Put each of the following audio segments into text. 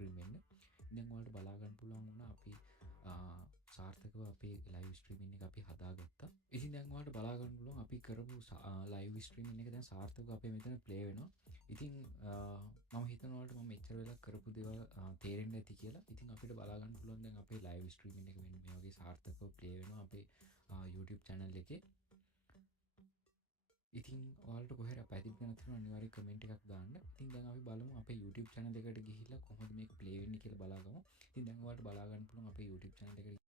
Stream වෙන්නේ. දැන් ඔයාලට බලා ගන්න පුළුවන් වුණා අපි සාර්ථකව අපේ ලයිව් ස්ට්‍රීමින් එක අපි හදාගත්තා. ඉතින් දැන් ඔයාලට බලා ගන්න පුළුවන් අපි කරපු ලයිව් ස්ට්‍රීමින් එක දැන් සාර්ථකව අපේ මෙතන ප්ලේ වෙනවා. ඉතින් මම හිතනවා ඔයාලට මම මෙච්චර වෙලා කරපු දේවල් තේරෙන්නේ නැති කියලා. ඉතින් අපිට බලා ගන්න පුළුවන් දැන් අපේ ලයිව් ස්ට්‍රීමින් එක මෙන්න මේ වගේ සාර්ථකව ප්ලේ වෙනවා අපේ YouTube channel එකේ. ඉතින් ඔයාලට කොහෙර පැතිරෙන්නේ නැත්නම් අනිවාර්යයෙන් කමෙන්ට් එකක් දාන්න. ඉතින් දැන් අපි බලමු අපේ YouTube channel එකට ගිහිල්ලා කොහොමද මේක ප්ලේ වෙන්නේ කියලා බලාගමු. ඉතින් දැන් ඔයාලට බලා ගන්න පුළුවන් අපේ YouTube channel එකට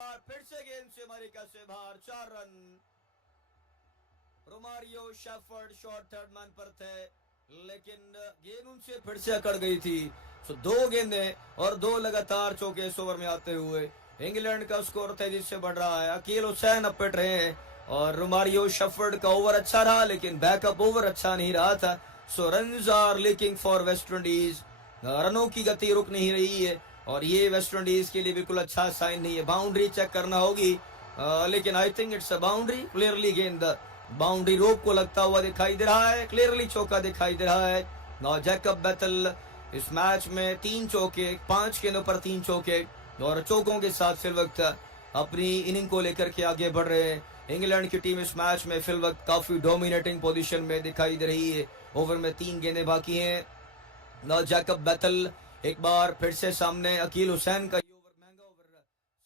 और फिर से गेंद से अमेरिका से बाहर 4 run. Romario shepherd shot third man पर थे लेकिन गेंद उनसे फिर से अकड़ गई थी। सो 2 गेंदें और 2 लगातार चौके इस ओवर में आते हुए इंग्लैंड का स्कोर तेजी से बढ़ रहा है। अकील हुसैन अब पिट रहे हैं और रोमारियो शेफर्ड का ओवर अच्छा रहा लेकिन बैकअप ओवर अच्छा नहीं रहा था। So runs are leaking for West Indies. रनों की गति रुक नहीं रही है और ये वेस्ट इंडीज के लिए बिल्कुल अच्छा साइन नहीं है। बाउंड्री चेक करना होगी लेकिन I think it's a boundary. Clearly गेंद बाउंड्री रोप को लगता हुआ दिखाई दे रहा है। क्लियरली चौका दिखाई दे रहा है। जैकब बैटल इस मैच में 3 चौके, 5 गेंदों पर 3 चौके और चौकों के साथ फिल वक्त अपनी इनिंग को लेकर के आगे बढ़ रहे हैं। इंग्लैंड की टीम इस मैच में फिल वक्त काफी डोमिनेटिंग पोजीशन में दिखाई दे रही है। ओवर में 3 गेंदें बाकी हैं। जैकब बैटल एक बार फिर से सामने। अकील हुसैन का ये ओवर महंगा ओवर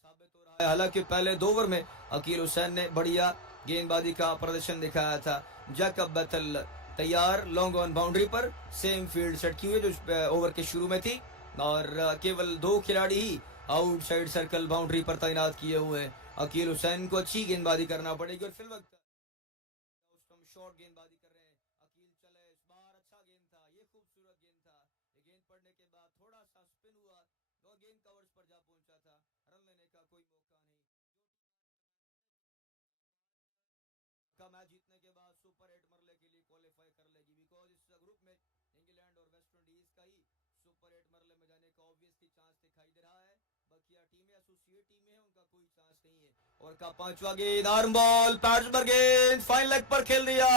साबित हो रहा है। हालांकि पहले 2 ओवर में अकील हुसैन ने बढ़िया गेंदबाजी का प्रदर्शन दिखाया था। जैकब बैटल तैयार लॉन्ग ऑन बाउंड्री पर, सेम फील्ड सेट की हुई जो ओवर के शुरू में थी और केवल 2 खिलाड़ी ही आउटसाइड सर्कल बाउंड्री पर तैनात किए हुए हैं। अकील हुसैन को अच्छी गेंदबाजी करना पड़ेगी और फिल वक्त शॉर्ट गेंदबाजी कर रहे हैं। अकील चले, इस बार अच्छा गेंद था, ये खूबसूरत गेंद था। ये गेंद पड़ने के बाद थोड़ा सा स्पिन हुआ और गेंद कवर्स पर जा पहुंचा था। रन लेने का कोई मौका नहीं। का मैच जीतने के बाद सुपर 8 मरले के लिए क्वालिफाई कर लेगी बिकॉज इस ग्रुप में इंग्लैंड और वेस्ट इंडीज का ही सुपर 8 मरले में जाने का ऑब्वियसली चांस दिखाई दे रहा है। बकिया टीमें एसोसिएट टीमें हैं, उनका कोई चांस नहीं है। और का 5वां गेंद, आर्म बॉल, पैट्सबर्ग गेंद फाइन लेग पर खेल दिया।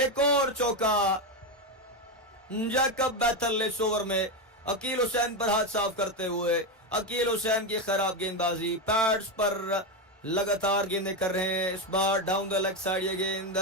एक और चौका। जैकब बैटल इस ओवर में अकील हुसैन पर हाथ साफ करते हुए। अकील हुसैन की खराब गेंदबाजी, पैड्स पर लगातार गेंदें कर रहे हैं। इस बार डाउन द लेग साइड ये गेंद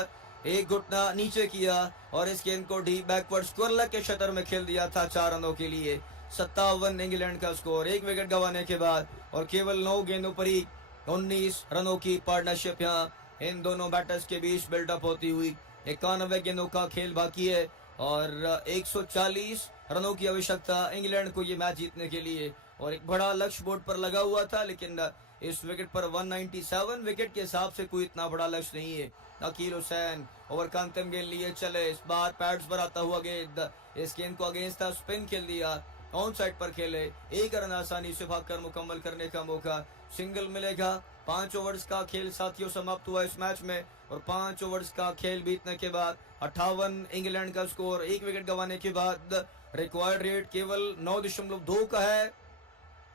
एक घुटना नीचे किया और इस गेंद को डी बैकवर्ड स्क्वायर लेग के शटर में खेल दिया था 4 रनों के लिए। 57 इंग्लैंड का स्कोर 1 विकेट गंवाने के बाद और केवल 9 गेंदों पर ही 19 रनों की पार्टनरशिप यहाँ इन दोनों बैटर्स के बीच बिल्डअप होती हुई। 91 गेंदों का खेल बाकी है और 140 रनों की आवश्यकता इंग्लैंड को ये मैच जीतने के लिए और एक बड़ा लक्ष्य बोर्ड पर लगा हुआ था लेकिन इस विकेट पर 197 विकेट के हिसाब से कोई इतना बड़ा लक्ष्य नहीं है। अकील हुसैन ओवर का अंतिम गेंद लिए चले, इस बार पैड्स पर आता हुआ गेंद, इस गेंद को अगेंस्ट था, स्पिन खेल दिया, ऑन साइड पर खेले। 1 रन आसानी से भागकर मुकम्मल करने का मौका, सिंगल मिलेगा। 5 ओवर्स का खेल साथियों समाप्त हुआ इस मैच में और 5 ओवर्स का खेल बीतने के बाद 58 इंग्लैंड का स्कोर। 1 विकेट गंवाने के बाद रिक्वायर्ड रेट केवल 9.2 का है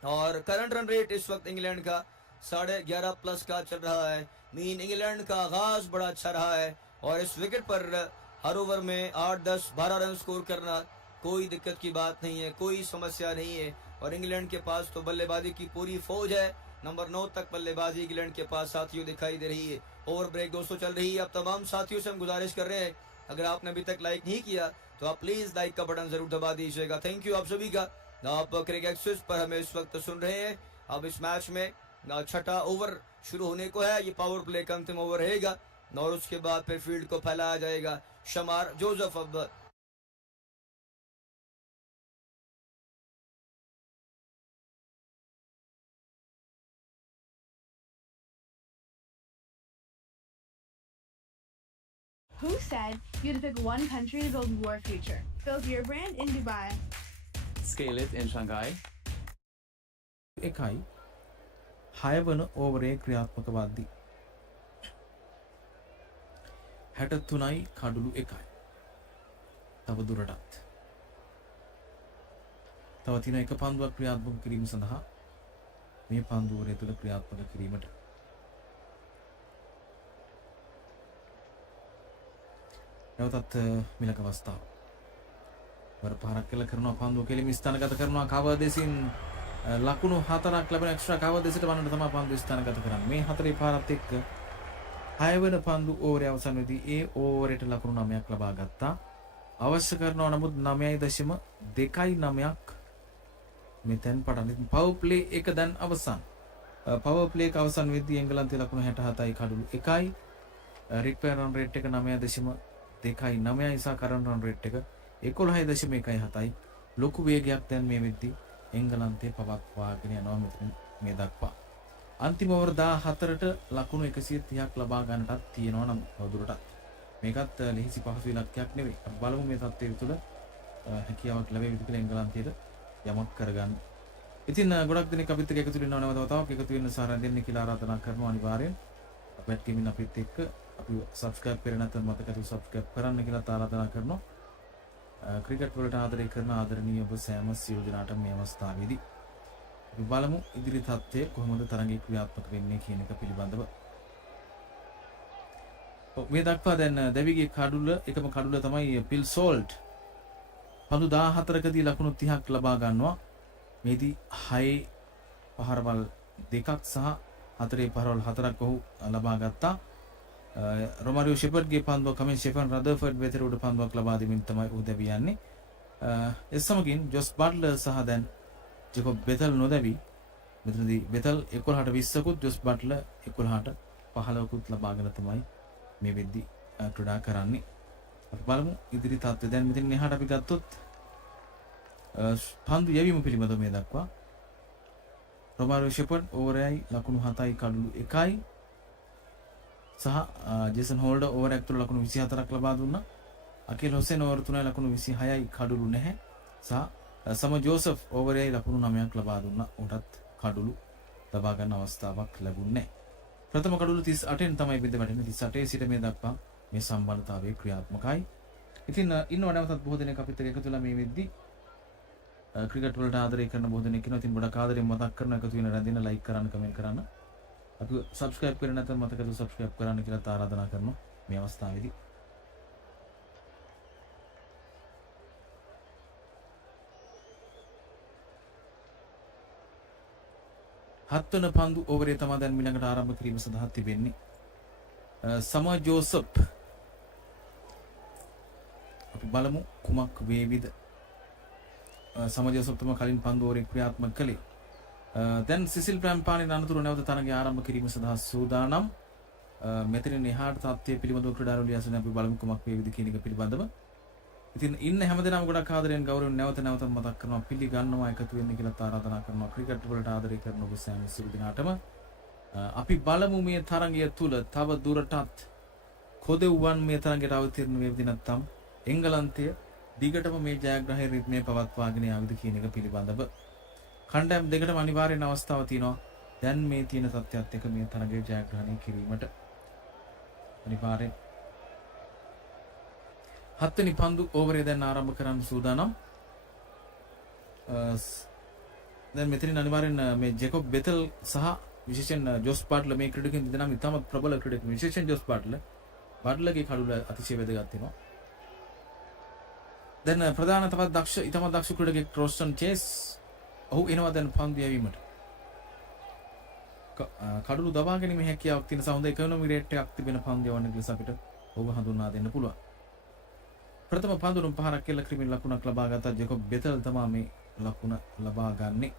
और करंट रन रेट इस वक्त इंग्लैंड का 11.5 प्लस का चल रहा है। मीन इंग्लैंड का आगाज बड़ा अच्छा रहा है और इस विकेट पर हर ओवर में 8, 10, 12 रन स्कोर करना कोई दिक्कत की बात नहीं है, कोई समस्या नहीं है। और इंग्लैंड के पास तो बल्लेबाजी की पूरी फौज है। नंबर 9 तक बल्लेबाजी इंग्लैंड के पास साथियों दिखाई दे रही है। ओवर ब्रेक दोस्तों चल रही है। अब तमाम साथियों से हम गुजारिश कर रहे हैं, अगर आपने अभी तक लाइक नहीं किया तो आप प्लीज लाइक का बटन जरूर दबा दीजिएगा। थैंक यू आप सभी का। आप क्रिकेट एक्सेस पर हमें इस वक्त सुन रहे हैं। अब इस मैच में 6ठा ओवर शुरू होने को है। ये पावर प्ले का अंतिम ओवर रहेगा और उसके बाद फिर फील्ड को फैलाया जाएगा। शमार जोसेफ अब Who said you had to pick one country to build your future? Build your brand in Dubai. Scale it in Shanghai. එකයි 6 වන ඕවරේ ක්‍රියාත්මක වද්දී 63යි කඩුළු 1යි. තව දුරටත් තව තියෙන එක පන්දුවක් ක්‍රියාත්මක කිරීම සඳහා මේ පන්දුවරය තුළ ක්‍රියාත්මක කිරීමට නැවතත් මිලක අවස්ථාව වර පහරක් කළ කරනවා. පන්දුව කෙලිම ස්ථානගත කරනවා. කවර් දෙසින් ලකුණු 4ක් ලැබෙන එක්ස්ට්‍රා කවර් දෙසට වන්නට තමයි පන්දු ස්ථානගත කරන්නේ. මේ 4 පාරත් එක්ක 6 වෙනි පන්දු ඕවරේ අවසානයේදී ඒ ඕවරේට ලකුණු 9ක් ලබා ගත්තා. අවශ්‍ය කරනවා නමුත් 9.29ක් මෙතෙන් පටන් පවර් ප්ලේ එක දැන් අවසන්. පවර් ප්ලේ එක අවසන් වෙද්දී එංගලන්තයේ ලකුණු 67යි කඩුළු 1යි. රික්වයර් රන් රේට් එක 9.29යි සහ කරන්ට් රන් රේට් එක 11.17යි. ලොකු වේගයක් දැන් මේ වෙද්දී එංගලන්තයේ පවත්වාගෙන යනවා මෙතන මේ දක්වා. අන්තිම ඕවර් 14ට ලකුණු 130ක් ලබා ගන්නටත් තියෙනවා නම් තවදුරටත් මේකත් ලෙහිසි පහසු ඉලක්කයක් නෙවෙයි. අපි බලමු මේ තත්ත්වය තුළ හැකියාවක් ලැබෙවිද කියලා එංගලන්තයට යමක් කරගන්න. ඉතින් ගොඩක් දෙනෙක් අපිත් එක්ක එකතු වෙනවා නැවත වතාවක් එකතු වෙන්න සහ රැඳෙන්න කියලා ආරාධනා කරනවා අනිවාර්යෙන්. අපිට ගෙමින් අපිත් එක්ක අපි subscribe කරේ නැත්නම් මතකද subscribe කරන්න කියලා ආරාධනා කරනවා. ක්‍රිකට් වලට ආදරය කරන ආදරණීය ඔබ සෑම සියලු දෙනාටම මේ අවස්ථාවේදී අපි බලමු ඉදිරි තත්ත්වය කොහොමද තරඟයේ ක්‍රියාත්මක වෙන්නේ කියන එක පිළිබඳව. මේ දක්වා දැන් දෙවිගේ කඩුල එකම කඩුල තමයි පිල් සෝල්ට් පන්දු 14කදී ලකුණු 30ක් ලබා ගන්නවා. මේදී 6 පහරවල් 2ක් සහ 4 පහරවල් 4ක් ඔහු ලබා ගත්තා. රොමාරියෝ ෂෙපර්ඩ්ගේ පන්දුව කමෙන් ෂෙෆන් රදර්ෆර්ඩ් වෙතට උඩ පන්දුවක් ලබා දෙමින් තමයි ඔහු දැවී යන්නේ. ඒ සමගින් ජොස් බට්ලර් සහ දැන් ජෙකොබ් බෙතල් නොදැවි මෙතනදී බෙතල් 11ට 20කුත් ජොස් බට්ලර් 11ට 15කුත් ලබාගෙන තමයි මේ වෙද්දී ක්‍රීඩා කරන්නේ. අපි බලමු ඉදිරි තත්ත්වය. දැන් මෙතන එහාට අපි ගත්තොත් පන්දු යැවීම පිළිබඳව මේ දක්වා රොමාරියෝ ෂෙපර්ඩ් ඕවරයයි ලකුණු 7යි කඩලු 1යි සහ ජේසන් හෝල්ඩර් ඕවරයක් තුල ලකුණු 24ක් ලබා දුන්නා. අකිල් හොසෙන් ඕවර 3යි ලකුණු 26යි කඩලු නැහැ. සහ සම ජෝසප් ඕවරයයි ලකුණු 9ක් ලබා දුන්නා. උටත් කඩලු ලබා ගන්න අවස්ථාවක් ලැබුණේ නැහැ. ප්‍රථම කඩලු 38න් තමයි බිඳ වැටෙන්නේ. 38 සිට මේ දක්වා මේ සම්බන්ධතාවයේ ක්‍රියාත්මකයි. ඉතින් ඉන්නව නැවතත් බොහෝ දෙනෙක් අපිත් එක්ක එකතු වෙලා මේ වෙද්දී ක්‍රිකට් වලට ආදරය කරන බොහෝ දෙනෙක් ඉන්නවා. ඉතින් ගොඩක් ආදරෙන් මතක් කරන එකතු වෙන රැඳෙන ලයික් කරන්න කමෙන්ට් කරන්න. අපි subscribe කරේ නැත්නම් මතකද subscribe කරන්න කියලා ආරාධනා කරනවා මේ අවස්ථාවේදී. හත්වන පන්දු ඕවරේ තමයි දැන් ඊළඟට ආරම්භ කිරීම සඳහා තිබෙන්නේ. සම ජෝසප් අපි බලමු කුමක් වේවිද. සම ජෝසප් තමයි කලින් පන්දු ඕවරේ ක්‍රියාත්මක කළේ. දැන් සිසිල් ප්‍රැම්පාණේ අනතුරු නැවත තරගය ආරම්භ කිරීම සඳහා සූදානම්. මෙතනින් එහාට තත්ත්වය පිළිබඳව ක්‍රීඩාවලිය අසන අපි බලමු කුමක් වේවිද කියන එක පිළිබඳව. ඉතින් ඉන්න හැමදෙනාම ගොඩක් ආදරෙන් ගෞරවයෙන් නැවත නැවතත් මතක් කරනවා පිළිගන්නවා එකතු වෙන්න කියලා ආරාධනා කරනවා. ක්‍රිකට් වලට ආදරය කරන ඔබ සෑම සියලු දෙනාටම අපි බලමු මේ තරගය තුල තව දුරටත් කොදෙව්වන් මේ තරගයට අවතීර්ණ වෙවිද නැත්නම් එංගලන්තය දිගටම මේ ජයග්‍රහය රිද්මේ පවත්වාගෙන යාවිද කියන එක පිළිබඳව. කණ්ඩායම් දෙකටම අනිවාර්යෙන් අවස්ථාවක් තියෙනවා. දැන් මේ තියෙන තත්ත්වයක් එක මේ තරගයේ ජයග්‍රහණය කිරීමට අනිවාර්යෙන්. හත්වෙනි පන්දු ඕවරේ දැන් ආරම්භ කරන්න සූදානම්. දැන් මෙතනින් අනිවාර්යෙන් මේ ජෙකොබ් බෙතල් සහ විශේෂයෙන් ජොස් බට්ලර් මේ ක්‍රීඩකයන් දෙදෙනාම ඉතාමත් ප්‍රබල ක්‍රීඩකයන්. විශේෂයෙන් ජොස් බට්ලර්ගේ කඩුල අතිශය වැදගත් වෙනවා. දැන් ප්‍රධාන තවත් දක්ෂ ඉතාමත් දක්ෂ ක්‍රීඩකෙක් රොස්ටන් චේස් ඔහු එනවා දැන් පන්දු යැවීමට. කඩුළු දබා ගැනීමේ හැකියාවක් තියෙන සහොඳ ඉකොනොමි රේට් එකක් තිබෙන පන්දු යවන්න කියලා අපිට ඔබ හඳුන්වා දෙන්න පුළුවන්. ප්‍රථම පන්දුරුම් පහරක් කෙල්ල ක්‍රීමින් ලකුණක් ලබා ගත්තා. ජෙකොබ් බෙතල් තමයි මේ ලකුණ ලබා ගන්නේ.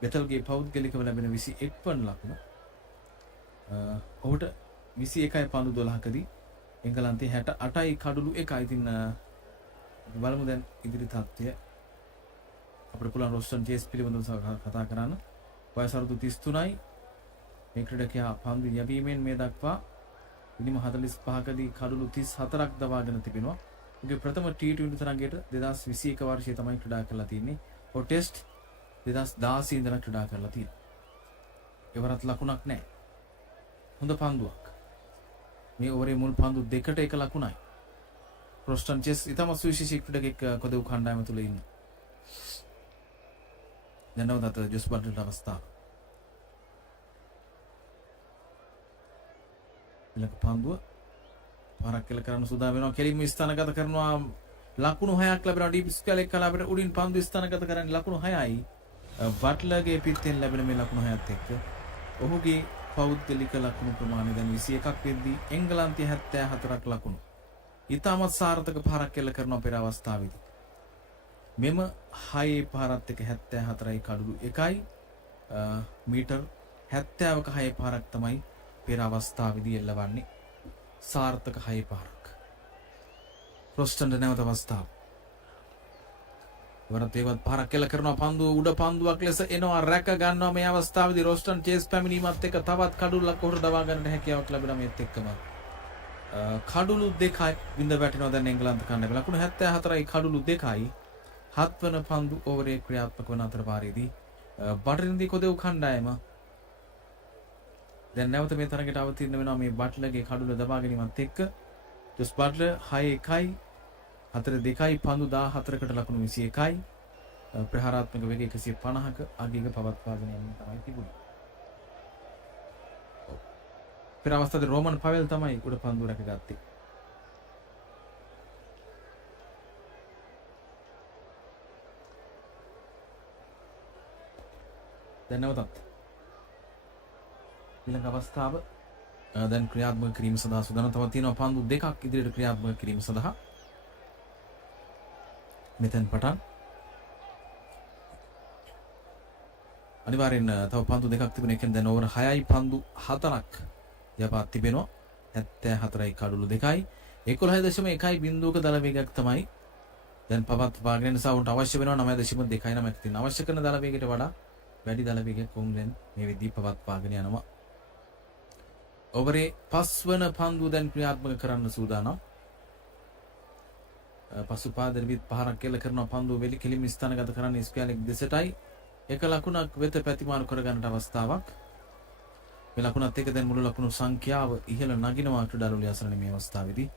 බෙතල්ගේ පෞද්ගලිකව ලැබෙන 21 වන ලකුණ. ඔහුට 21යි පන්දු 12කදී එංගලන්තයේ 68යි කඩුළු 1යි. ඉතින් බලමු දැන් ඉදිරි තත්ත්වය. අපිට පුළුවන් රොස්ටන් චේස් පිළිබඳව කතා කරන්න. වයස අවුරුදු 33යි. මේ ක්‍රීඩකයා පන්දු යැවීමෙන් මේ දක්වා මිනිම 45කදී කඩුළු 34ක් දවාගෙන තිබෙනවා. උගේ ප්‍රථම T20 තරගයට 2021 වර්ෂයේ තමයි ක්‍රීඩා කරලා තියෙන්නේ. ඔය ටෙස්ට් 2016 ඉඳලා ක්‍රීඩා කරලා තියෙනවා. ඒවරත් ලකුණක් නැහැ. හොඳ පන්දුවක්. මේ ඕවරේ මුල් පන්දු දෙකට එක ලකුණයි. රොස්ටන් චේස් ඉතාම සුවිශේෂී ක්‍රීඩකෙක් කොදෙව් කණ්ඩායම තුල ඉන්න. දැන් නවතත් ජොස් බට්ලර්ට අවස්ථාව. ඊළඟ පන්දුව පාරක් කෙල කරන්න සූදානම් වෙනවා. කෙලින්ම ස්ථානගත කරනවා. ලකුණු 6ක් ලැබෙනවා. ඩීප් ස්කෝල් එක කලාවට උඩින් පන්දු ස්ථානගත කරන්නේ ලකුණු 6යි. බට්ලර්ගේ පිටෙන් ලැබෙන මේ ලකුණු 6ත් එක්ක ඔහුගේ පෞද්ගලික ලකුණු ප්‍රමාණය දැන් 21ක් වෙද්දී එංගලන්තයේ 74ක් ලකුණු. ඉතාමත් සාර්ථක පාරක් කෙල කරනවා පෙර අවස්ථාවේදී. මෙම 6 පාරත් එක්ක 74යි කඩුළු 1යි. මීටර් 70ක 6 පාරක් තමයි පෙර අවස්ථාවේදී එල්ලවන්නේ. සාර්ථක 6 පාරක්. රොස්ටන් නැවත අවස්ථාව. වරත් ඒවත් පාරක් කෙල කරනවා. පන්දුව උඩ පන්දුවක් ලෙස එනවා. රැක ගන්නවා මේ අවස්ථාවේදී රොස්ටන් චේස් පැමිණීමත් එක්ක තවත් කඩුල්ලක් උඩ දවා ගන්න හැකියාවක් ලැබෙනවා මේත් එක්කම. කඩුළු 2යි බිඳ වැටෙනවා දැන් එංගලන්ත කණ්ඩායම. ලකුණු 74යි කඩුළු 2යි. 7 වන පන්දු ඕවරේ ක්‍රියාත්මක වන අතර පාරේදී බටරින්දී කොදෙව් කණ්ඩායම දැන් නැවත මේ තරගයට අවතීර්ණ වෙනවා මේ බට්ලර්ගේ කඩුල දබා ගැනීමත් එක්ක. ජොස් බට්ලර් 6-1 4-2 පන්දු 14කට ලකුණු 21යි. ප්‍රහාරාත්මක වේගය 150ක අගයක පවත්වාගෙන යමින් තමයි තිබුණේ. පෙර අවස්ථාවේ රෝමන් පවෙල් තමයි උඩ පන්දු රැකගත්තේ. දැන් නැවතත් ඊළඟ අවස්ථාව දැන් ක්‍රියාත්මක කිරීම සඳහා සූදානම්. තවත් තියෙනවා පන්දු දෙකක් ඉදිරියට ක්‍රියාත්මක කිරීම සඳහා. මෙතෙන් පටන් අනිවාර්යෙන් තව පන්දු දෙකක් තිබුණ එකෙන් දැන් ඕවර් 6යි පන්දු 4ක් යපා තිබෙනවා. 74යි කඩුළු 2යි 11.1 බිඳුවක දල වේගයක් තමයි දැන් පවත්වාගෙන යන නිසා උන්ට අවශ්‍ය වෙනවා 9.29ක් තියෙන. අවශ්‍ය කරන දල වේගයට වඩා වැඩි දල වේගයක් වුන් දැන් මේ විදිහට පවත්වාගෙන යනවා. ඕවරේ 5 වන පන්දුව දැන් ක්‍රියාත්මක කරන්න සූදානම්. පසුපාදෙවිත් පහරක් කෙල කරන පන්දුව වෙලි කෙලිම ස්ථානගත කරන්න ඉස්පියාලෙක් දෙසටයි එක ලකුණක් වෙත ප්‍රතිමාරු කර ගන්නට අවස්ථාවක්. මේ ලකුණත් එක්ක දැන් මුළු ලකුණු සංඛ්‍යාව ඉහළ නගිනවා ක්‍රීඩාලුලිය අසරණ මේ අවස්ථාවේදී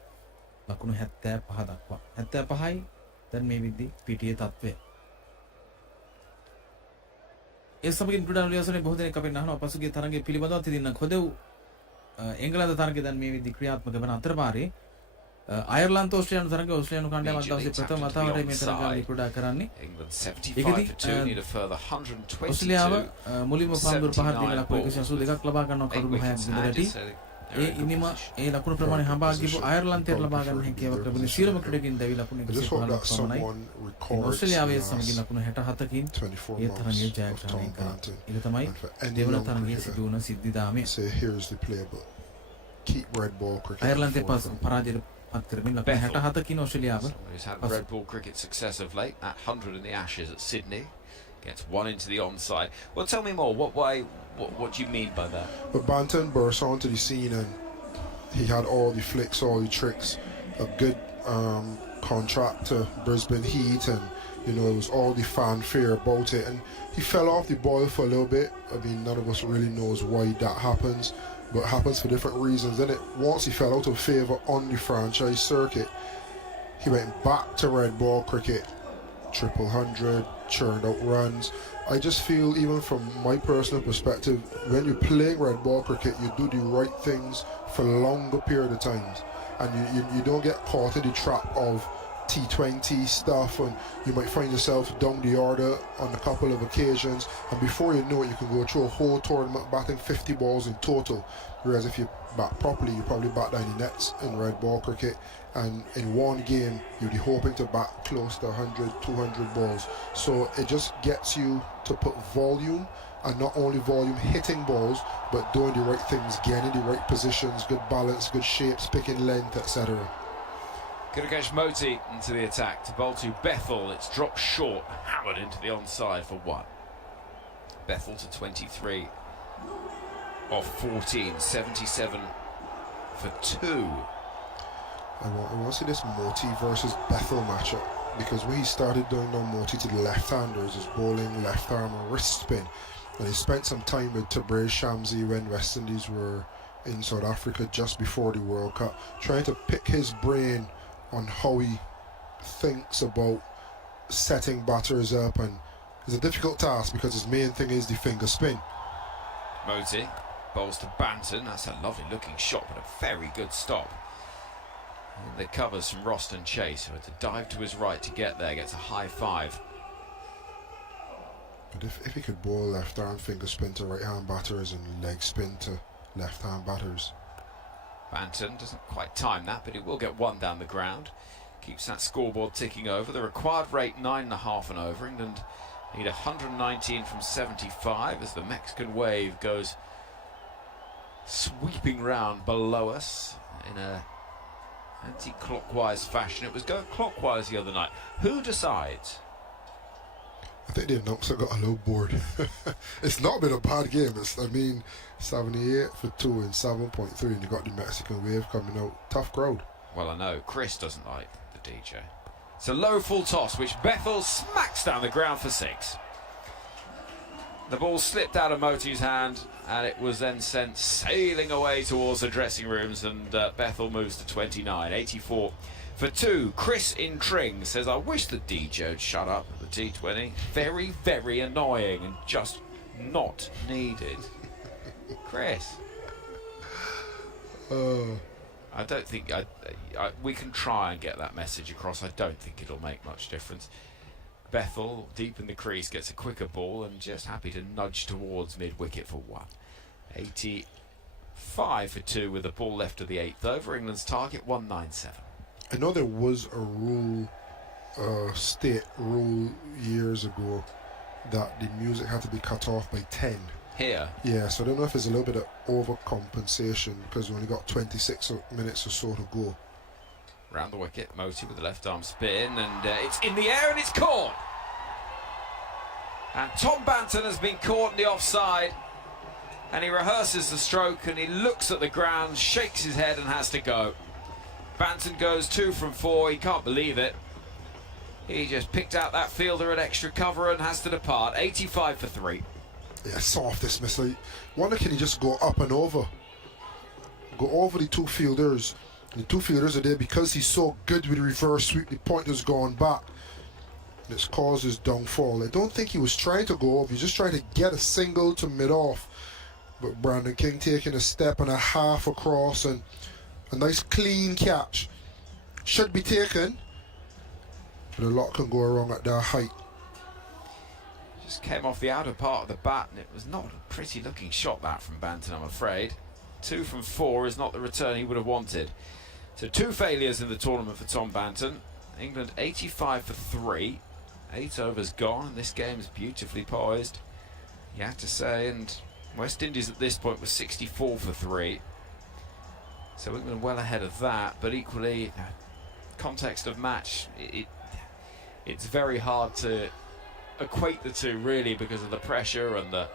ලකුණු 75 දක්වා. 75යි දැන් මේ විදිහේ පිටියේ තත්ත්වය. ඒ සමගින් ක්‍රීඩාලුලිය අසරණ බොහෝ දෙනෙක් අපෙන් අහනවා පසුගිය තරගයේ පිළිබඳව තිදින්න කොදෙව් එංගලන්ත තරගය දැන් මේ විදිහේ ක්‍රියාත්මක වන අතරපාරේ අයර්ලන්ත ඕස්ට්‍රේලියානු තරගය ඕස්ට්‍රේලියානු කණ්ඩායමක් දවසේ ප්‍රථම වතාවට මේ තරගය ක්‍රීඩා කරන්නේ. ඕස්ට්‍රේලියාව මුලින්ම පන්දුර පහර දීලා ලකුණු 182ක් ලබා ගන්නවා කඩුළු 6ක් විතරටි. ඒ ඉනිම ඒ ලකුණු ප්‍රමාණය හඹා ගිහපු අයර්ලන්තයට ලබා ගන්න හැකියාවක් ලැබුණේ සියලුම ක්‍රීඩකින් දැවි ලකුණු 115ක් පමණයි. ඕස්ට්‍රේලියාවේ සමගින් ලකුණු 67කින් ඒ තරගයේ ජයග්‍රහණය කළා. ඒක තමයි දෙවන තරගයේ සිදු වුණ සිද්ධිදාමය. අයර්ලන්තයේ පරාජයට පත් කරමින් ලකුණු 67කින් ඕස්ට්‍රේලියාව He's had red ball cricket success of late. That 100 in the Ashes at Sydney gets one into the onside. Well, tell me more. What do you mean by that? But Banton burst onto the scene and he had all the flicks, all the tricks. A good contract to Brisbane Heat, and you know it was all the fanfare about it. And he fell off the ball for a little bit. I mean, none of us really knows why that happens, but it happens for different reasons. Then once he fell out of favour on the franchise circuit, he went back to red ball cricket, 100, churned out runs. I just feel, even from my personal perspective, when you're playing red ball cricket, you do the right things for a longer period of times, and you don't get caught in the trap of T20 stuff, and you might find yourself down the order on a couple of occasions, and before you know it, you can go through a whole tournament batting 50 balls in total. Whereas if you bat properly, you probably bat 90 nets in red ball cricket, and in one game you'd be hoping to bat close to 100, 200 balls. So it just gets you to put volume, and not only volume hitting balls, but doing the right things, getting the right positions, good balance, good shapes, picking length, etc. Gurukesh Moti into the attack to bowl to Bethel. It's dropped short, hammered into the onside for one. Bethel to 23 off 14, 77 for two. I want to see this Moti versus Bethel matchup, because when he started doing on Moti to the left-handers, his bowling left arm and wrist spin, and he spent some time with Tabraiz Shamsi when West Indies were in South Africa just before the World Cup, trying to pick his brain on how he thinks about setting batters up, and it's a difficult task because his main thing is the finger spin. Moti bowls to Banton. That's a lovely looking shot, but a very good stop. And the covers from Roston Chase, who had to dive to his right to get there, gets a high five. But if he could bowl left arm finger spin to right hand batters and leg spin to left hand batters. Banton doesn't quite time that, but he will get one down the ground. Keeps that scoreboard ticking over. The required rate 9.5 and over. England need 119 from 75 as the Mexican wave goes sweeping round below us in a anti-clockwise fashion. It was going clockwise the other night. Who decides? I think the announcer got a low board. It's not been a bad game. 78 for 2 and 7.3, and you got the Mexican wave coming out. Tough crowd. Well, I know Chris doesn't like the DJ. It's a low full toss which Bethel smacks down the ground for 6. The ball slipped out of Moti's hand, and it was then sent sailing away towards the dressing rooms, and Bethel moves to 29. 84 for 2. Chris in Tring says, I wish the DJ would shut up at the T20. Very, very annoying and just not needed. Chris. I don't think we can try and get that message across. I don't think it'll make much difference. Bethel, deep in the crease, gets a quicker ball and just happy to nudge towards mid-wicket for 1. 85 for 2 with the ball left of the 8th over. England's target 197. I know there was a rule, state rule years ago, that the music had to be cut off by 10. Here. Yeah, so I don't know if there's a little bit of overcompensation because we only got 26 minutes or so to go. Round the wicket, Moti with the left arm spin, and it's in the air and it's caught. And Tom Banton has been caught in the offside, and he rehearses the stroke and he looks at the ground, shakes his head and has to go. Banton goes 2 from 4, he can't believe it. He just picked out that fielder at extra cover and has to depart. 85 for 3. Yeah, soft dismissal. Wonder can he just go up and over? Go over the 2 fielders. The 2 fielders are there because he's so good with reverse sweep. The pointer's gone back. And it's caused his downfall. I don't think he was trying to go over. He was just trying to get a single to mid-off. But Brandon King taking a step and a half across and a nice clean catch. Should be taken. But a lot can go wrong at that height. Just came off the outer part of the bat, and it was not a pretty looking shot that from Banton, I'm afraid. 2 from 4 is not the return he would have wanted. So 2 failures in the tournament for Tom Banton. England 85 for 3. 8 overs gone, and this game is beautifully poised, you have to say. And West Indies at this point was 64 for 3. So England well ahead of that, but equally, context of match, it's very hard to equate the two really because of the pressure and the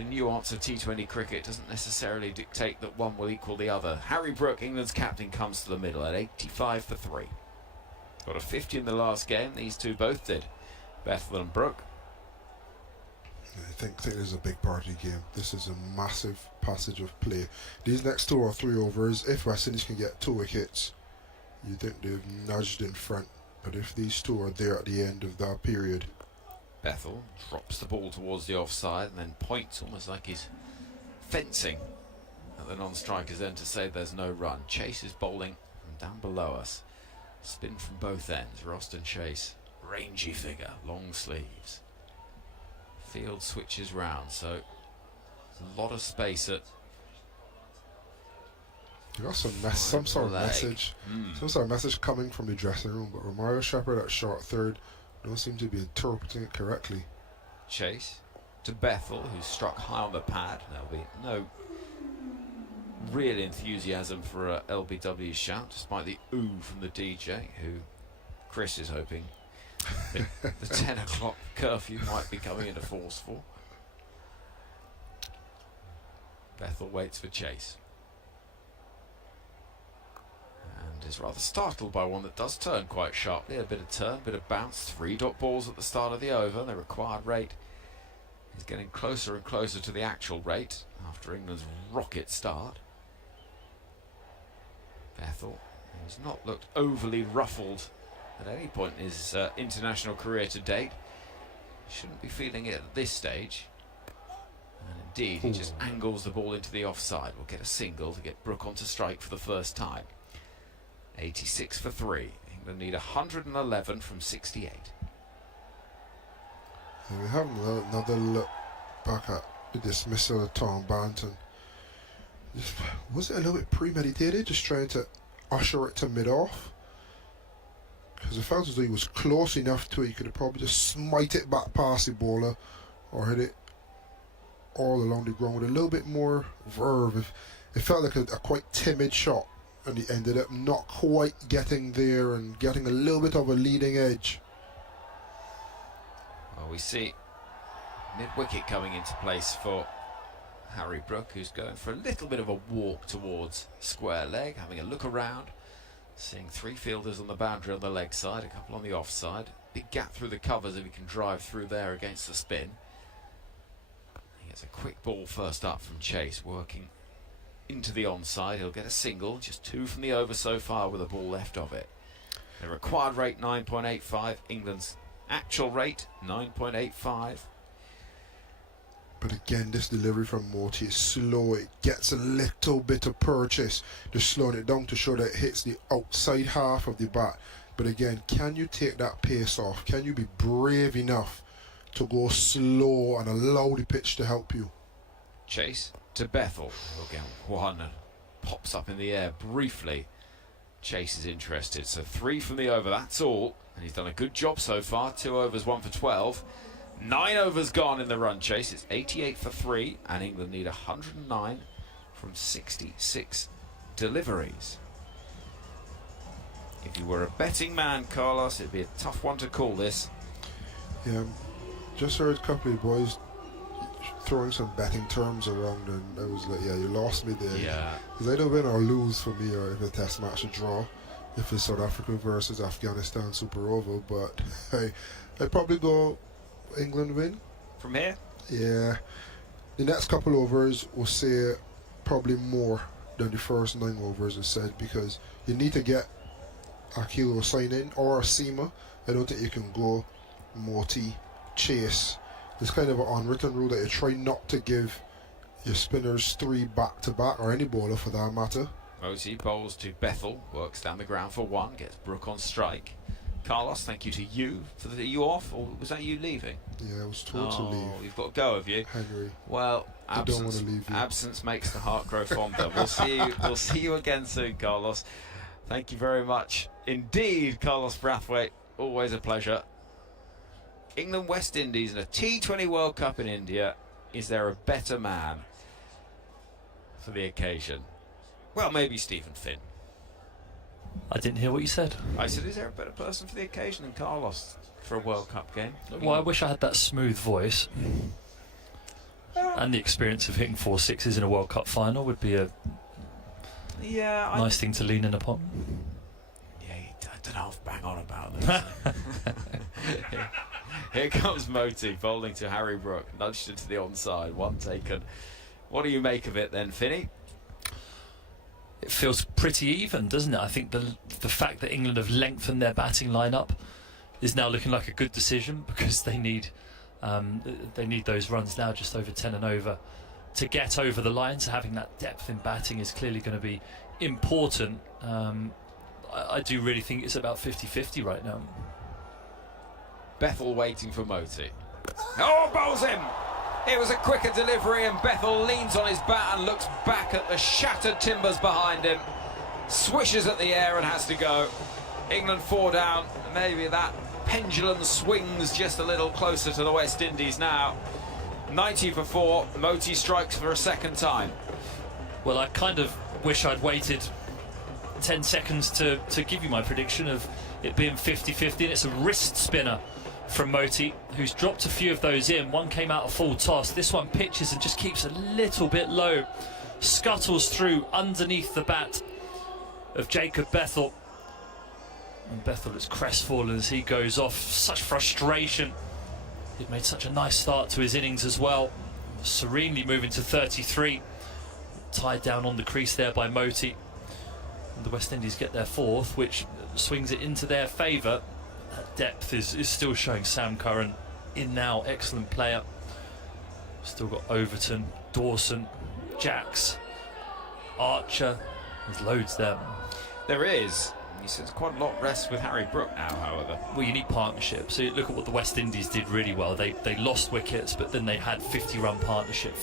nuance of T20 cricket doesn't necessarily dictate that one will equal the other. Harry Brook, England's captain, comes to the middle at 85 for 3. Got a 50 in the last game, these two both did, Bethel and Brook. I think this is a big part of the game. This is a massive passage of play. These next 2 or 3 overs, if West Indies can get 2 wickets, you think they've nudged in front. But if these 2 are there at the end of that period. Bethel drops the ball towards the offside and then points almost like he's fencing at the non-strikers then to say there's no run. Chase is bowling from down below us. Spin from both ends. Roston Chase, rangy figure, long sleeves. Field switches round, so there's a lot of space at. You got some sort of message. Some sort of message coming from the dressing room, but Romario Shepherd at short third don't seem to be interpreting it correctly. Chase to Bethel, who's struck high on the pad. There'll be no real enthusiasm for a LBW shout, despite the ooh from the DJ, who Chris is hoping the 10 o'clock curfew might be coming into force for. Bethel waits for Chase. And is rather startled by one that does turn quite sharply. A bit of turn, a bit of bounce. 3 dot balls at the start of the over. The required rate is getting closer and closer to the actual rate after England's rocket start. Bethel has not looked overly ruffled at any point in his international career to date. Shouldn't be feeling it at this stage. And indeed, he just angles the ball into the offside. We'll get a single to get Brook onto strike for the first time. 86 for 3. England need 111 from 68. And we have another look back at the dismissal of Tom Banton. Was it a little bit premeditated, just trying to usher it to mid-off? Because it felt as though he was close enough to it, he could have probably just smite it back past the bowler or hit it all along the ground with a little bit more verve. It felt like a quite timid shot, and he ended up not quite getting there and getting a little bit of a leading edge. Well, we see mid-wicket coming into place for Harry Brook, who's going for a little bit of a walk towards square leg, having a look around, seeing 3 fielders on the boundary on the leg side, a couple on the offside. Big gap through the covers if he can drive through there against the spin. Gets a quick ball first up from Chase, working into the onside. He'll get a single, just 2 from the over so far with a ball left of it. The required rate 9.85, England's actual rate 9.85. But again, this delivery from Moti is slow. It gets a little bit of purchase, just slowing it down to show that it hits the outside half of the bat. But again, can you take that pace off? Can you be brave enough to go slow and allow the pitch to help you? Chase to Bethel. He'll get one and pops up in the air briefly. Chase is interested. So 3 from the over, that's all. And he's done a good job so far. 2 overs, 1 for 12. 9 overs gone in the run chase. It's 88 for 3, and England need 109 from 66 deliveries. If you were a betting man, Carlos, it'd be a tough one to call this. Yeah, just heard a couple of boys throwing some betting terms around, and I was like, yeah, you lost me there. Yeah. Because either win or lose for me, or if a test match, a draw. If it's South Africa versus Afghanistan, super over. But hey, I'd probably go England win. From here? Yeah. The next couple overs will say probably more than the first 9 overs are said, because you need to get Akil Hussain in or a Seema. I don't think you can go Moti, Chase. It's kind of an unwritten rule that you try not to give your spinners 3 back-to-back, or any bowler for that matter. Moti bowls to Bethel, works down the ground for 1, gets Brook on strike. Carlos, thank you to you. Are you off, or was that you leaving? Yeah, I was told to leave. You've got to go, have you? Henry. Well, I don't want to leave you. Absence makes the heart grow fonder. We'll see you again soon, Carlos. Thank you very much indeed, Carlos Brathwaite. Always a pleasure. England, West Indies in a T20 World Cup in India. Is there a better man for the occasion? Well, maybe Stephen Finn. I didn't hear what you said. I said, is there a better person for the occasion than Carlos for a World Cup game? Well, I wish I had that smooth voice. And the experience of hitting 4 sixes in a World Cup final would be a nice thing to lean in upon. Yeah, I don't know if bang on about this. Here comes Moti bowling to Harry Brook, nudged into the onside, 1 taken. What do you make of it then, Finney? It feels pretty even, doesn't it? I think the fact that England have lengthened their batting lineup is now looking like a good decision, because they need those runs now, just over 10 and over, to get over the line. So having that depth in batting is clearly going to be important. I do really think it's about 50-50 right now. Bethel waiting for Moti. Oh, bowls him! It was a quicker delivery, and Bethel leans on his bat and looks back at the shattered timbers behind him. Swishes at the air and has to go. England 4 down. Maybe that pendulum swings just a little closer to the West Indies now. 90 for 4. Moti strikes for a second time. Well, I kind of wish I'd waited 10 seconds to give you my prediction of it being 50-50, and it's a wrist spinner from Moti, who's dropped a few of those in. One came out a full toss. This one pitches and just keeps a little bit low. Scuttles through underneath the bat of Jacob Bethel. And Bethel is crestfallen as he goes off. Such frustration. He'd made such a nice start to his innings as well. Serenely moving to 33. Tied down on the crease there by Moti. And the West Indies get their 4th, which swings it into their favour. That depth is still showing Sam Curran in now. Excellent player. Still got Overton, Dawson, Jacks, Archer. There's loads there. There is. He says quite a lot rests with Harry Brook now, however. Well, you need partnership. So look at what the West Indies did really well. They lost wickets, but then they had 50-run partnership.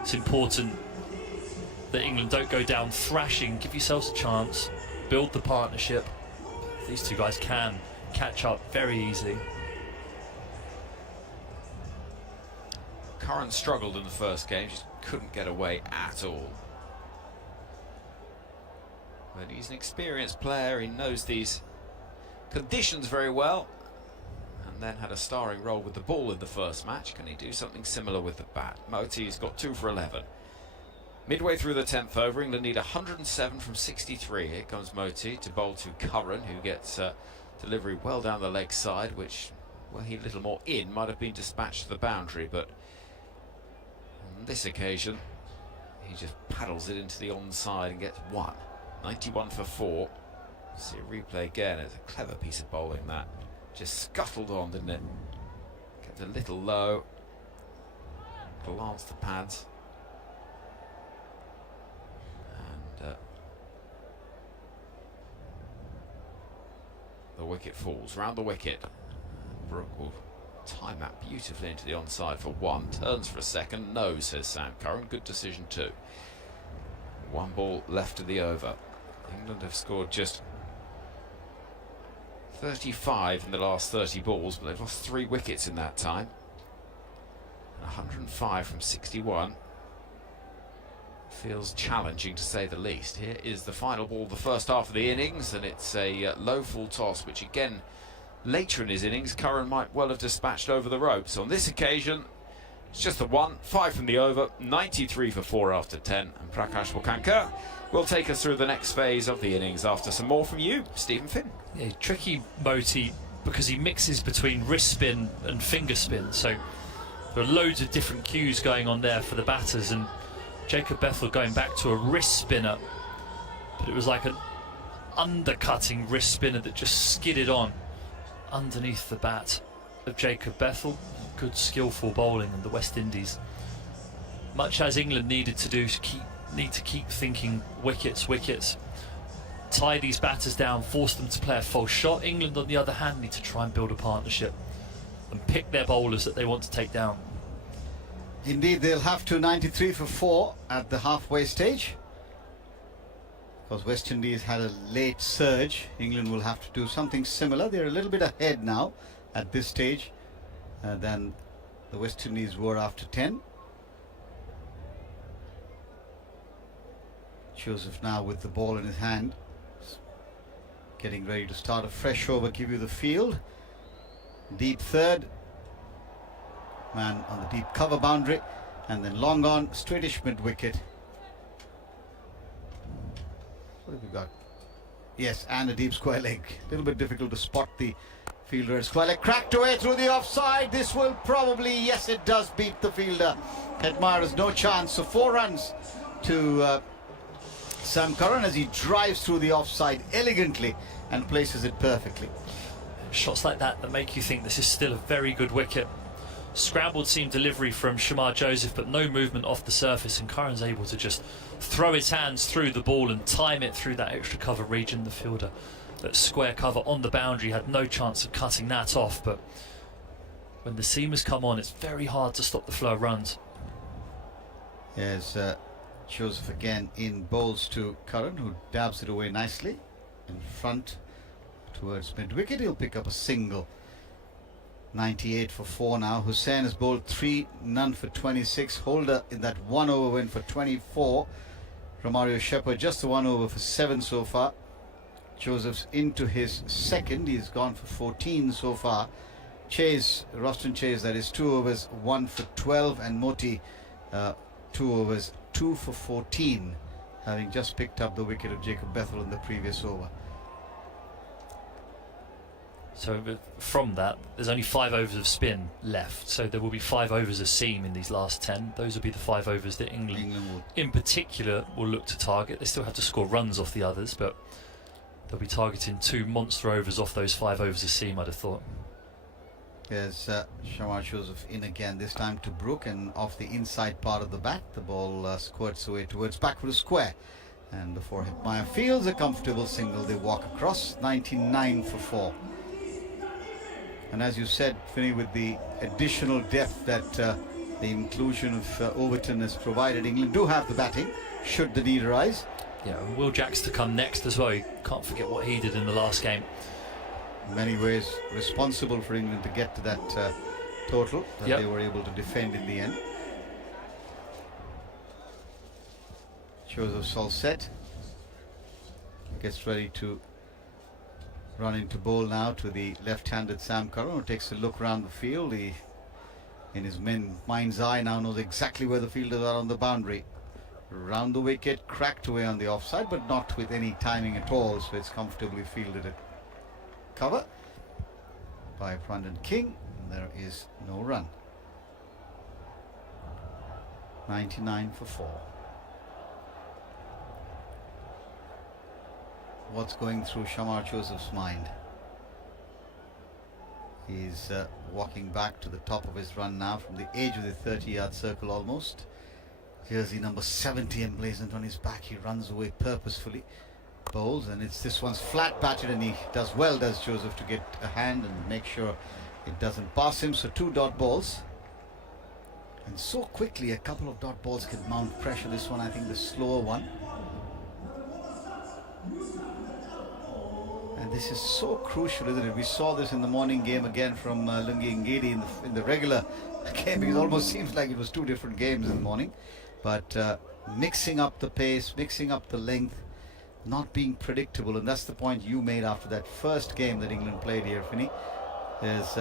It's important that England don't go down thrashing. Give yourselves a chance. Build the partnership. These 2 guys can catch up very easily. Curran struggled in the first game, just couldn't get away at all. But he's an experienced player, he knows these conditions very well, and then had a starring role with the ball in the first match. Can he do something similar with the bat? Moti's got 2 for 11. Midway through the 10th over, England need 107 from 63. Here comes Moti to bowl to Curran, who gets delivery well down the leg side, which, well, he a little more in, might have been dispatched to the boundary, but On this occasion, he just paddles it into the onside and gets 1. 91 for 4. See a replay again. It's a clever piece of bowling that. Just scuttled on, didn't it? Kept a little low. Glanced the pads. And the wicket falls. Round the wicket. Brooke will time that beautifully into the onside for 1. Turns for a second. No, says Sam Curran. Good decision too. 1 ball left of the over. England have scored just 35 in the last 30 balls, but they've lost 3 wickets in that time. 105 from 61. Feels challenging to say the least. Here is the final ball of the first half of the innings, and it's a low full toss, which again, later in his innings, Curran might well have dispatched over the ropes. On this occasion, it's just the 1, 5 from the over, 93 for 4 after 10, and Prakash Wakankar will take us through the next phase of the innings after some more from you, Stephen Finn. Yeah, tricky Moti because he mixes between wrist spin and finger spin, so there are loads of different cues going on there for the batters, and Jacob Bethel going back to a wrist spinner, but it was like an undercutting wrist spinner that just skidded on underneath the bat of Jacob Bethel. Good skillful bowling, and the West Indies, much as England needed to do, need to keep thinking wickets, tie these batters down, force them to play a false shot. England, on the other hand, need to try and build a partnership and pick their bowlers that they want to take down. Indeed, they'll have to 93 for 4 at the halfway stage, because West Indies had a late surge. England will have to do something similar. They're a little bit ahead now at this stage than the West Indies were after 10. Joseph now with the ball in his hand, getting ready to start a fresh over, give you the field. Deep third, man on the deep cover boundary, and then long on, straightish mid wicket. What have we got? Yes, and a deep square leg. A little bit difficult to spot the fielder. Square leg cracked away through the offside. This will probably, yes, it does beat the fielder. Hetmeyer has no chance. So 4 runs to Sam Curran as he drives through the offside elegantly and places it perfectly. Shots like that make you think this is still a very good wicket. Scrambled seam delivery from Shamar Joseph, but no movement off the surface, and Curran's able to just throw his hands through the ball and time it through that extra cover region. The fielder, that square cover on the boundary, had no chance of cutting that off, but when the seamers come on, it's very hard to stop the flow of runs. Yes, Joseph again in bowls to Curran, who dabs it away nicely in front towards mid-wicket. He'll pick up a single. 98 for 4 now. Hussain has bowled 3, none for 26. Holder in that 1 over win for 24. Romario Shepherd just the 1 over for 7 so far. Joseph's into his second. He's gone for 14 so far. Chase, Roston Chase, that is 2 overs, 1 for 12, and Moti 2 overs, 2 for 14, having just picked up the wicket of Jacob Bethel in the previous over. So from that, there's only 5 overs of spin left, so there will be 5 overs of seam in these last 10. Those will be the 5 overs that England in particular will look to target. They still have to score runs off the others, but they'll be targeting 2 monster overs off those 5 overs of seam, I'd have thought. There's Shamar Joseph in again, this time to Brooke, and off the inside part of the bat, the ball squirts away towards back for a square. And before Hetmeyer fields a comfortable single, they walk across. 99 for 4. And as you said, Finney, with the additional depth that the inclusion of Overton has provided, England do have the batting, should the need arise. Yeah, and Will Jacks to come next as well. You can't forget what he did in the last game. In many ways responsible for England to get to that total that they were able to defend in the end. Joseph's all set. Gets ready to run into bowl now to the left-handed Sam Curran, who takes a look around the field. He, in his mind's eye, now knows exactly where the fielders are on the boundary. Round the wicket, cracked away on the offside, but not with any timing at all, so it's comfortably fielded at cover by Brandon King, and there is no run. 99 for 4. What's going through Shamar Joseph's mind? He's walking back to the top of his run now from the edge of the 30-yard circle almost. Jersey number 70 emblazoned on his back. He runs away purposefully. Bowls, and this one's flat batted, and he does well, does Joseph, to get a hand and make sure it doesn't pass him. So 2 dot balls. And so quickly a couple of dot balls can mount pressure. This one, I think, the slower one. And this is so crucial, isn't it? We saw this in the morning game again from Lungi Ngidi in the regular game. It almost seems like it was 2 different games in the morning. But mixing up the pace, mixing up the length, not being predictable. And that's the point you made after that first game that England played here, Finney. There's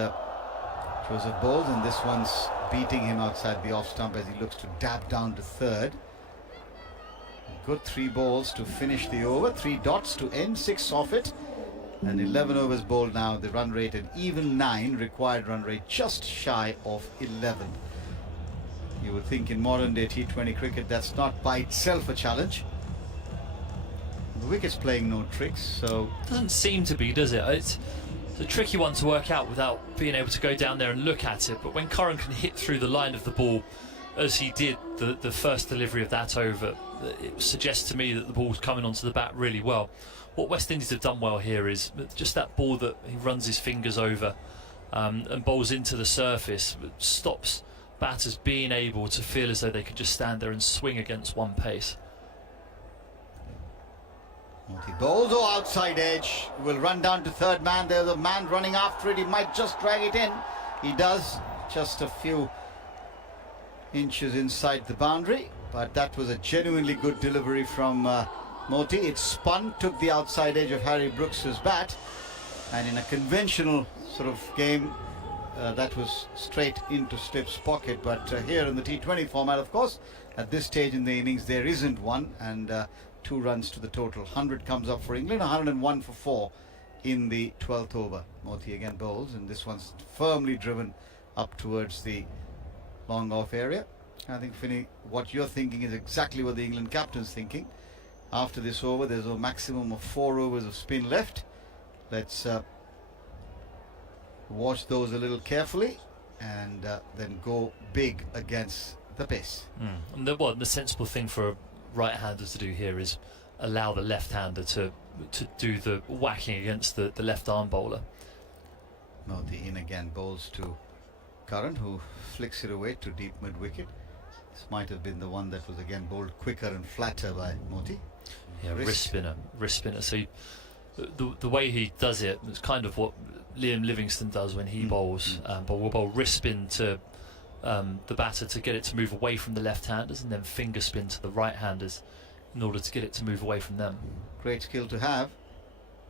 Joseph bowls, and this one's beating him outside the off stump as he looks to dab down to third. Good 3 balls to finish the over, 3 dots to end, 6 off it. And 11 overs bowled now. The run rate an even 9, required run rate just shy of 11. You would think in modern day T20 cricket that's not by itself a challenge. The wicket's playing no tricks, so... Doesn't seem to be, does it? It's a tricky one to work out without being able to go down there and look at it. But when Curran can hit through the line of the ball, as he did the first delivery of that over, it suggests to me that the ball's coming onto the bat really well. What West Indies have done well here is just that ball that he runs his fingers over and bowls into the surface, stops batters being able to feel as though they could just stand there and swing against one pace. He bowls, outside edge, will run down to third man. There's a man running after it. He might just drag it in. He does, just a few inches inside the boundary, but that was a genuinely good delivery from Moti. It spun, took the outside edge of Harry Brooks's bat, and in a conventional sort of game, that was straight into Slip's pocket. But here in the T20 format, of course, at this stage in the innings, there isn't one, and 2 runs to the total. 100 comes up for England, 101 for 4 in the 12th over. Moti again bowls, and this one's firmly driven up towards the long off area. I think, Finney, what you're thinking is exactly what the England captain's thinking. After this over, there's a maximum of 4 overs of spin left. Let's watch those a little carefully and then go big against the pace. And the sensible thing for a right-hander to do here is allow the left-hander to do the whacking against the left-arm bowler. Moti in again, bowls to Curran, who flicks it away to deep mid-wicket. This might have been the one that was again bowled quicker and flatter by Moti. Yeah, wrist spinner. So the way he does it is kind of what Liam Livingstone does when he bowls. But we'll bowl wrist spin to the batter to get it to move away from the left-handers, and then finger spin to the right-handers in order to get it to move away from them. Great skill to have.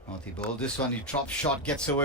Moti bowled. This one, he drop shot, gets away